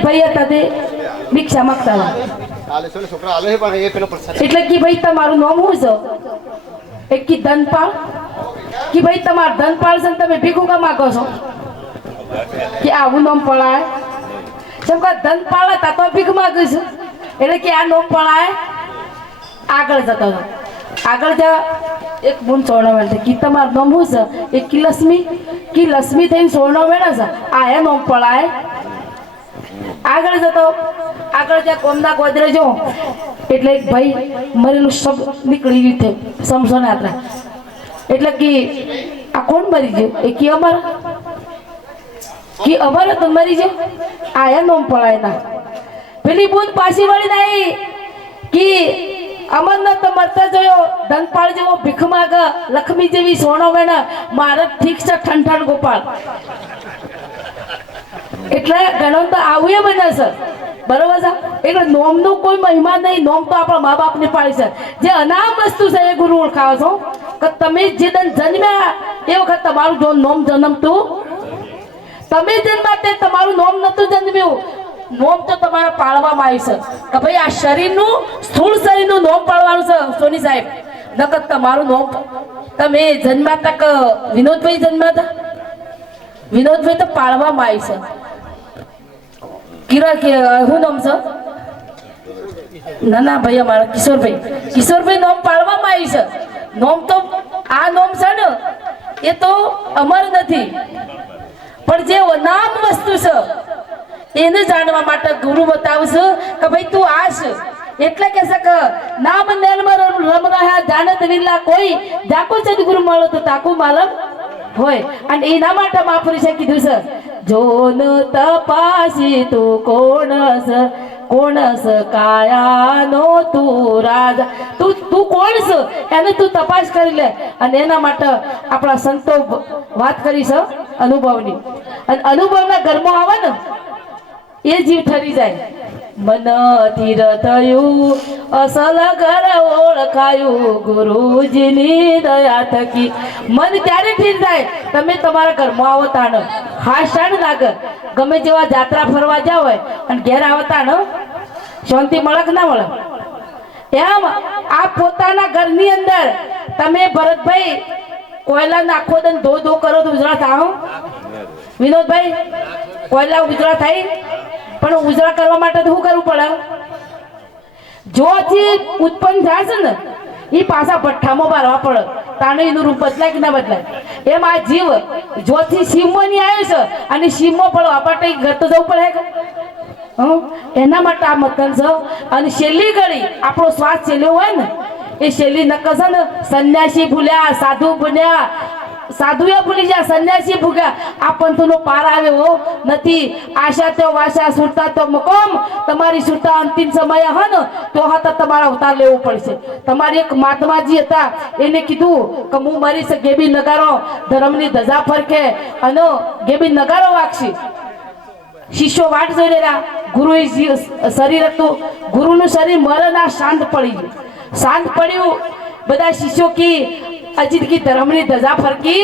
ભાઈ હતા તે ભિક્ષા માંગતા હતા. એટલે કે ભાઈ તમારું નામ શું છે? એક કી ધનપાળ. કે ભાઈ તમારું ધનપાળ છે ને તમે ભીખું કા માંગો છો? કે આવું નામ પડાય જેમ કે ધનપાળ હતા તો ભીખ માંગે છે. એટલે કે આ નામ પડાય. આગળ જતો હતો. આગળ જા એક બુન સોનો વેણ કી તમારું નામ શું છે? એક કી લક્ષ્મી. કી લક્ષ્મી થઈને સોનો વેણ છે આ એ નામ પડાય. આગળ જતો, આગળ જા કોમના ગોદરે જો એટલે એક ભાઈ મરેલું શબ્દ નીકળી ગયું છે સમસોને આટલા. એટલે કે આ કોણ મરી ગયું? એ કી અમાર. કી અમાર તો મરી ગયો આ એ નામ પડાય ના. પેલી બુન પાછી વળી નાઈ કી અમરને તો મરતા જોયો ધનપાળ જેવો ભીખ માગ, લક્ષ્મી જેવી સોનો વેણ, મારે ઠીક છે ઠંઠણ ગોપાળ. એટલે ઘણો તો આવું એ બને છે બરોબર છે. એટલે નોમનો કોઈ મહિમા નહીં. નોમ તો આપણા મા બાપને પાડી છે. જે અનામ વસ્તુ છે એ ગુરુ ઓળખાવો છો કે તમે જે દન જન્મ્યા એ વખત તમારું જો નોમ જન્મતું, તમે જન્મ્યા તે તમારું નોમ નતું જન્મ્યું. નોમ તો તમારા પાળવામાં આવી છે કે ભાઈ આ શરીરનું સ્થૂળ શરીરનું નોમ પાડવાનું છે સોની સાહેબ. નકર તમારું નોમ તમે જન્મ્યા હતા કે વિનોદભાઈ જન્મ્યા હતા? વિનોદભાઈ તો પાળવામાં આવી છે. કિરા કે શું નામ છે? ના ના ભાઈ અમારા કિશોરભાઈ. કિશોરભાઈ નોમ પાળવામાં આવી છે. નોમ તો આ નોમ છે ને એ તો અમર નથી, પણ જે નામ વસ્તુ છે એને જાણવા માટે ગુરુ બતાવશે કે ભાઈ તું આ છે. એટલે કે છે નામ નેલમાં રમ રહ્યા જાણત વિરલા કોઈ, જાકો સદગુરુ મળો તો તાકુ માલમ હોય. અને એના માટે મહાપુરુષે કીધું છે જોન તપાસી તું કોણ છે કાયાનો તું રાજા. તું કોણ છે એને તું તપાસ કરી લે. અને એના માટે આપણા સંતો વાત કરી છે અનુભવની. અને અનુભવના ઘરમાં આવે ને એ જીવ ઠરી જાય. મન સ્થિર થયું અસલ ઘર ઓળખાયું ગુરુજીની દયા થકી. મન ત્યારે ઠીર થાય તમે તમારા ઘરમાં આવો તાણ હાશાણ લાગે. ગમે જેવા જાત્રા ફરવા જાવ હોય અને ઘેર આવતા ને શાંતિ મળે કે ના મળે? એમ આ પોતાના ઘરની અંદર તમે ભરતભાઈ કોયલા નાખો દે ધો કરો તો ઉજળા થાવ? વિનોદભાઈ કોયલા ઉજળા થાય પણ ઉજળા કરવા માટે તો શું કરવું પડે? જોથી ઉત્પન્ન થાય છે ને એ પાછા ભઠ્ઠામાં બારવા પડે તાણે એનું રૂપ બદલાય કે ના બદલાય. એમ આ જીવ જોથી શિવમાં ની આવ્યો છે અને શિવમાં પડવા માટે ઘર તો જવું પડે કે એના માટે આ મતન છે. અને છેલ્લી ઘડી આપણો શ્વાસ છેલ્લો હોય ને એ છેલ્લી નકર છે ને સંન્યાસી ભૂલ્યા, સાધુ ભૂલ્યા, સાધુએ ભૂલી ગયા, સંન્યાસી ભૂગ્યા. આ પંથનો પાર આવ્યો નથી. આશા તો વાશા સુરતા તો મકોમ. તમારી સુરતા અંતિમ સમય હે ને તો હતા તમારા અવતાર લેવો પડશે. તમારી એક મહાત્માજી હતા એને કીધું કે હું મરીશ ગેબી નગારો ધર્મની ધજા ફરકે અને ગેબી નગારો વાગશી. શિષ્યો વાટ જોઈ રહ્યા ગુરુ શરીર હતું, ગુરુનું શરીર મરણ આ શાંત પડી ગયું. શાંત પડ્યું, બધા શિષ્યો કી અજીત કી ધર્મની ધજા ફરકી,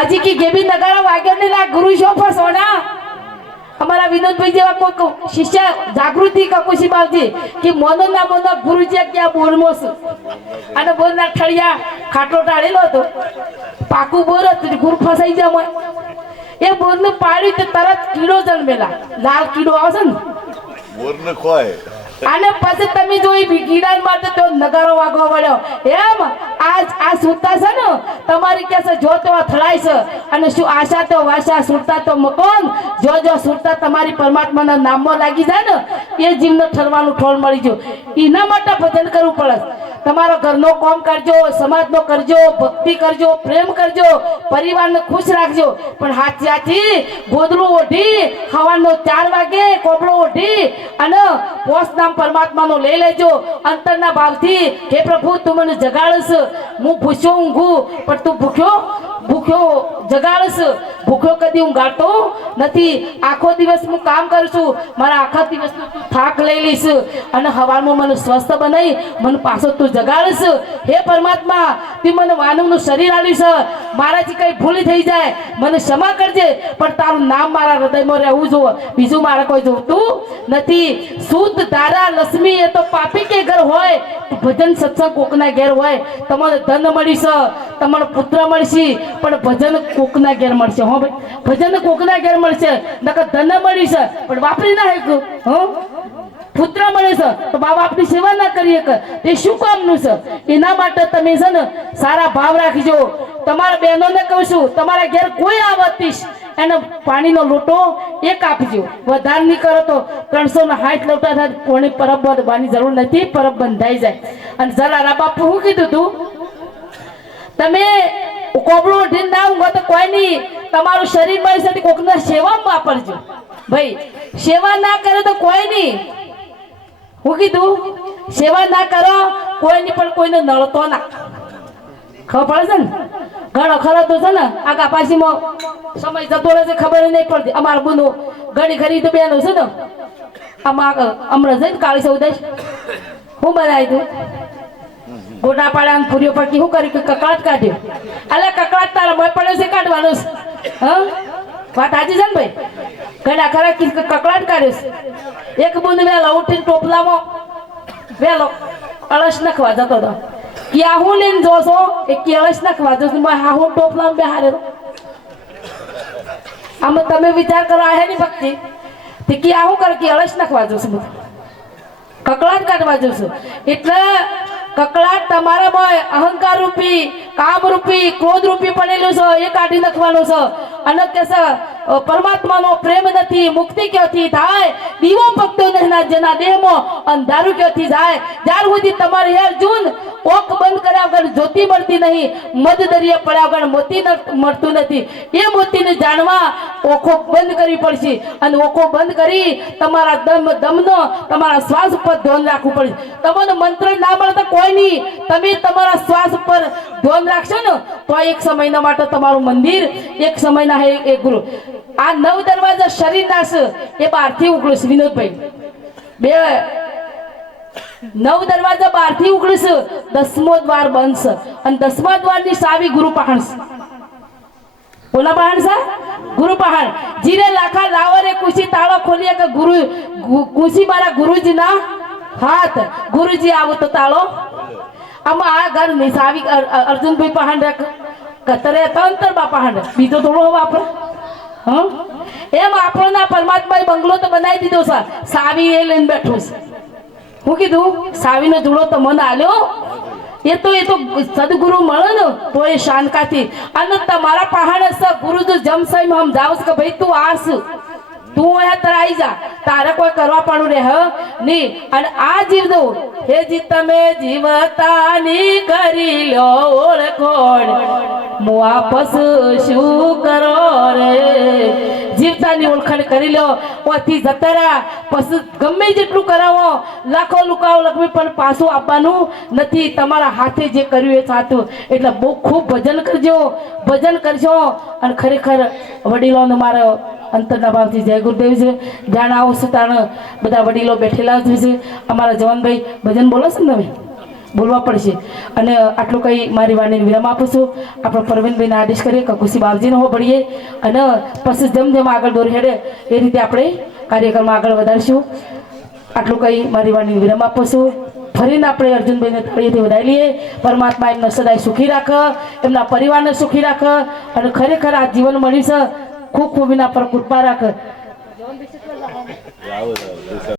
અજી કી ગેબી નગારા વાગ્યા ને ના ગુરુ શો ફસોના. અમારા વિનોદભાઈ જેવા કોઈ શિષ્ય જાગૃતિ કકુશી બાવજી કે મોનો ના મોનો ગુરુજી ક્યાં બોરમોસ અને બોરના ઠળિયા ખાટલો ટાળેલો હતો, પાકું બોર હતું, ગુરુ ફસાઈ જાય. એ બોરને પાડ્યું તો તરત કીડો જન્મેલા, લાલ કીડો આવે છે ને બોરને ખોય. અને પછી તમે જોઈ કીડા માટે તો નગારો વાગવા મળ્યો. એમ આ સુરતા છે ને તમારી કે છે જો તો અથડાય છે, અને શું આશા તો વાશા સુરતા તો મકોન. જો સુરતા તમારી પરમાત્માના નામમાં લાગી જાય ને એ જીવને ઠરવાનું ઠોળ મળી ગયું. એના માટે ભજન કરવું પડે. તમારો ઘરનો કામ કરજો, સમાજનો કરજો, ભક્તિ કરજો, પ્રેમ કરજો, પરિવારને ખુશ રાખજો, પણ હાથી ગોદડું ઓઢી સવારનો 4 વાગે કોબળો ઓઢી અને પોસ નામ પરમાત્માનો લઈ લેજો અંતરના ભાવથી. હે પ્રભુ તું મને જગાડસ, હું ભૂખ્યો ઊંઘું પણ તું ભૂખ્યો જગાડસ. ભૂખ્યો કદી ઊંઘાડતો નથી. આખો દિવસ હું કામ કરું છું, મારા આખા દિવસનો તું થાક લઈ લઈશ અને સવારમાં મને સ્વસ્થ બનાવી મને પાછો તું જગાડસ. હે પરમાત્મા તું મને માનવનું શરીર આલ્યું છે, મારાથી કઈ ભૂલ થઈ જાય મને ક્ષમા કરજે, પણ તારું નામ મારા હૃદયમાં રહેવું જોઈએ, બીજું મારે કોઈ જોતું નથી. શુદ્ધ ધારા લક્ષ્મી એ તો પાપી કે ઘર હોય, ભજન સત્સંગ કોકના ઘેર હોય. તમને ધન મળીશે, તમને પુત્ર મળશે, પણ ભજન કોકના ઘેર મળશે. હો ભાઈ, ભજન કોકના ઘેર મળશે, નકર ધન મળીશે પણ વાપરી ના શક્યું. પુત્ર મળે છે તો મા બાપની સેવા ના કરીએ કે તે શું કામનું છે? એના માટે તમે છે ને સારા ભાવ રાખજો. તમારા બહેનોને કહું છું, તમારા ઘેર કોઈ આવતીશ એને પાણીનો લોટો એક આપજો. વધારે નહીં કરો તો 360 લોટા થાય, કોની પરબ બંધવાની જરૂર નથી, પરબ બંધાઈ જાય. અને જલારા બાપુ શું કીધું તું, તમે કોબળું ઉઠીને ના ઊંઘો તો કોઈ નહીં, તમારું શરીર મળી શકે કોકના સેવામાં વાપરજો. ભાઈ સેવા ના કરે તો કોઈ નહીં. હું કીધું સેવા ના કરો કોઈની, પણ કોઈને નળતો ના. ખબર પડે છે ને? ઘણો ખરો તો છે ને આગા પાછીમાં સમય જતો રહે છે, ખબર નહીં પડતી. અમારા બુનો ઘણી ખરી તો બેનો છે ને, આમાં હમણાં જઈને કાળી સૌદેશ હું બનાવી દઉં ગોટા પાડ્યા પૂરીઓ પડકી શું કરી કકડાટ કાઢ્યો. અલે કકડાટ તારા મોય પડ્યો છે કાઢવાનો છે. હા વાત સાચી છે ને ભાઈ? ઘણા ખરા કકડાટ કાઢ્યો છે. એક બુંદ વેલો ઉઠીને ટોપલામાં વેલો અળસ નખવા જતો હતો. ક્યાં હું લઈને જોશો એ કે અળસ નખવા જશો, હા હું ટોપલામાં બેહારે. આમાં તમે વિચાર કરો આ ની ભક્તિ તે ક્યાં હું કરે કે અળસ નખવા જશો, કકડાટ કાઢવા જશો. એટલે કકડાટ તમારામાં અહંકાર રૂપી, કામ રૂપી, ક્રોધ રૂપી પડેલું છે એ કાઢી નાખવાનું છે. અને કે પરમાત્માનો પ્રેમ નથી, મુક્તિ ક્યાંથી થાય? દીવો પકતો નહીં જેના દેહમાં અંધારું ક્યાંથી જાય? જ્યાર સુધી તમારે અર્જુન ઓક બંધ કર્યા વગર જ્યોતિ મળતી નહીં, મધ દરિયા પડ્યા વગર મોતી મળતું નથી. એ મોતીને જાણવા ઓખો બંધ કરવી પડશે. અને ઓખો બંધ કરી તમારા દમનો તમારા શ્વાસ ઉપર ધ્યાન રાખવું પડશે. તમને મંત્ર ના મળે તો કોઈ નહીં, તમે તમારા શ્વાસ ઉપર ધ્યાન રાખશો ને તો એક સમયના માટે તમારું મંદિર, એક સમયના એ ગુરુ. આ 9 દરવાજા શરીર નાશ એ બહારથી ઉઘડું છે વિનોદભાઈ. 9 દરવાજા બહારથી ઉઘડું છે, 10મો દ્વાર બંધ છે. અને 10મા દ્વારની સાવી ગુરુ પહાણ છે. કોના પહાણ છે? ગુરુ પહાણ. જીરે લાખા લાવરે કુશી તાળો ખોલીએ કે ગુરુ કુશી મારા ગુરુજીના હાથ, ગુરુજી આવો તો તાળો. આમાં આ ઘર ની સાવી અર્જુનભાઈ પહાણ કતરે તંતર પહાણ બીજો થોડો વાપરે. એમ આપણના પરમાત્માએ બંગલો તો બનાવી દીધો છે, સાવી એ લઈને બેઠો છે. હું કીધું સાવીનો જોડો તો મને આલ્યો. એ તો સદગુરુ મળે ને તો એ શાનકાથી. અને તમારા પહાડ છે ગુરુ જો જમસાઈ હમ જાવ કે ભાઈ તું આસ, તું અહીંયા તાર આવી જા, તારે કોઈ કરવા પડું રે નહીં. અને આ જીવ દો હે જી તમે જીવતાની કરી લો ઓળખોડ, વાપસ શું કરો રે? જીવતાની ઓળખ ઓળખાણ કરી લો ઓથી જતા રહ્યા પછી ગમે જેટલું કરાવો લાખો લુકાવો લખવી પણ પાછું આપવાનું નથી તમારા હાથે જે કર્યું એ સાચું એટલે બહુ ખૂબ ભજન કરજો અને ખરેખર વડીલોનો મારો અંતરના ભાવથી જય ગુરુદેવ છે જાણ આવો છું તાણ બધા વડીલો બેઠેલા જ છે અમારા જવાનભાઈ ભજન બોલો છો ને તમે બોલવા પડશે અને આટલું કંઈ મારી વાણીને વિરામ આપું છું આપણે પરવીનભાઈને આદેશ કરીએ કે ખુશી બાવજીને હો પડીએ અને પછી જેમ આગળ દોર હેડે એ રીતે આપણે કાર્યક્રમમાં આગળ વધારીશું આટલું કંઈ મારી વાણીને વિરામ આપું છું ફરીને આપણે અર્જુનભાઈને તળિયેથી વધારી લઈએ પરમાત્મા એમને સદાય સુખી રાખે એમના પરિવારને સુખી રાખે અને ખરેખર આ જીવન મળ્યું છે ખૂબ એના પર કૃપા રાખે